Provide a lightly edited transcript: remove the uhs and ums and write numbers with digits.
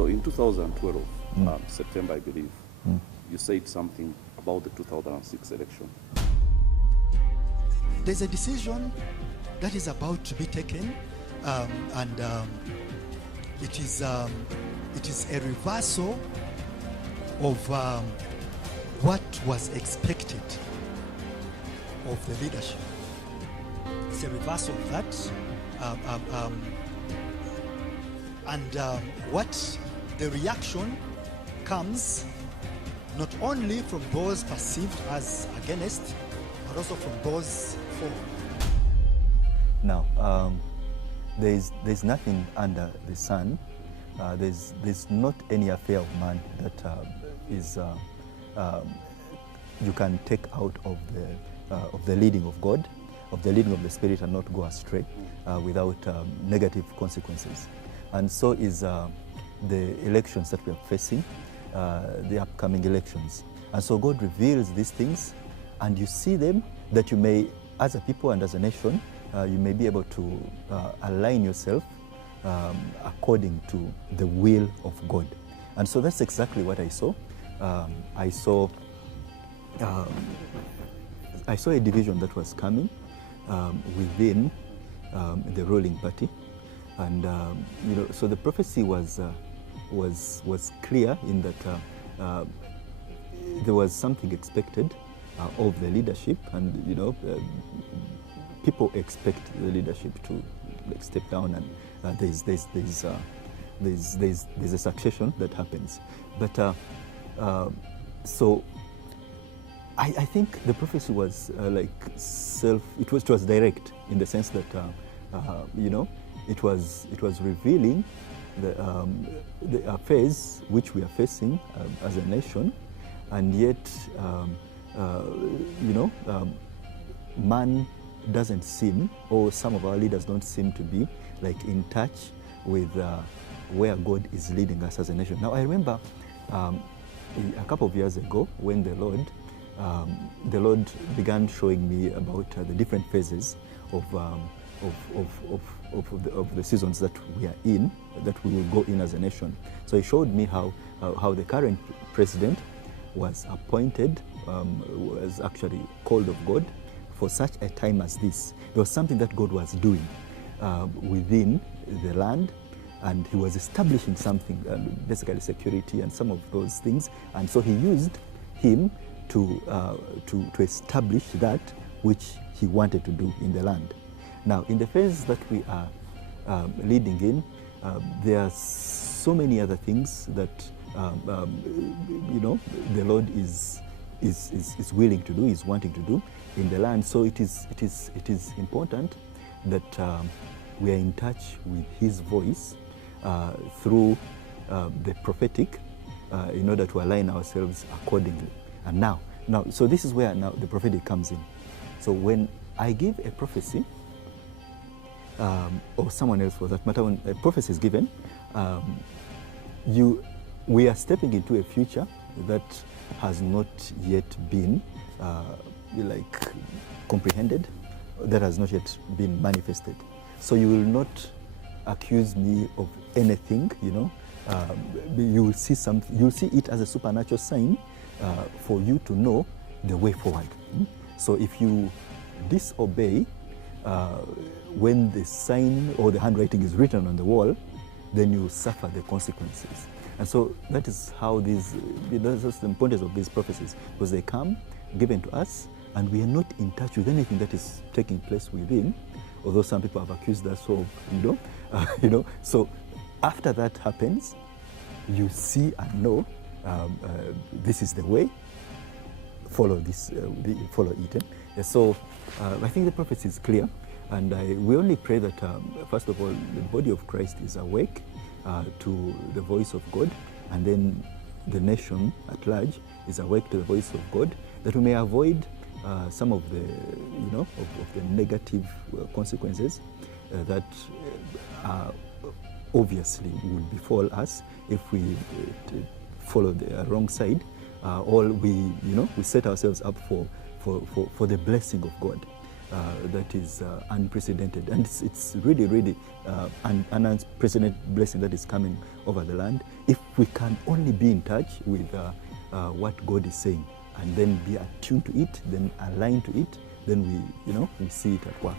So in 2012, September, I believe, you said something about the 2006 election. There's a decision that is about to be taken, and it is a reversal of what was expected of the leadership. It's a reversal of that, what the reaction comes not only from those perceived as against, but also from those for. Now, there's nothing under the sun. There's not any affair of man that you can take out of the leading of God, of the leading of the Spirit, and not go astray without negative consequences. And so is the elections that we are facing, the upcoming elections. And so God reveals these things, and you see them, that you may, as a people and as a nation, you may be able to align yourself according to the will of God. And so that's exactly what I saw. I saw a division that was coming within the ruling party, and so the prophecy was clear in that there was something expected of the leadership, and people expect the leadership to step down, and there's a succession that happens. But so I think the prophecy was it was direct, in the sense that it was revealing the affairs which we are facing as a nation, and yet man doesn't seem, or some of our leaders don't seem to be in touch with where God is leading us as a nation. Now, I remember a couple of years ago when the Lord began showing me about the different phases of the seasons that we are in, that we will go in as a nation. So He showed me how the current president was appointed, was actually called of God for such a time as this. There was something that God was doing within the land, and He was establishing something, basically security and some of those things. And so He used him to establish that which He wanted to do in the land. Now, in the phase that we are leading in, there are so many other things that the Lord is willing to do, is wanting to do in the land. So it is important that we are in touch with His voice through the prophetic, in order to align ourselves accordingly. And now, so this is where now the prophetic comes in. So when I give a prophecy, or someone else for that matter, when a prophecy is given, we are stepping into a future that has not yet been comprehended, that has not yet been manifested. So you will not accuse me of anything, you will see something, you will see it as a supernatural sign for you to know the way forward. So if you disobey when the sign or the handwriting is written on the wall, then you suffer the consequences. And so that is how that's the importance of these prophecies, because they come given to us, and we are not in touch with anything that is taking place within, although some people have accused us of, So after that happens, you see and know this is the way. Follow this. Follow it. So I think the prophecy is clear, and we only pray that first of all the body of Christ is awake to the voice of God, and then the nation at large is awake to the voice of God, that we may avoid some of the of the negative consequences that obviously will befall us if we follow the wrong side, or we set ourselves up for the blessing of God. that is unprecedented. And it's really, really an unprecedented blessing that is coming over the land. If we can only be in touch with what God is saying, and then be attuned to it, then align to it, then we see it at work.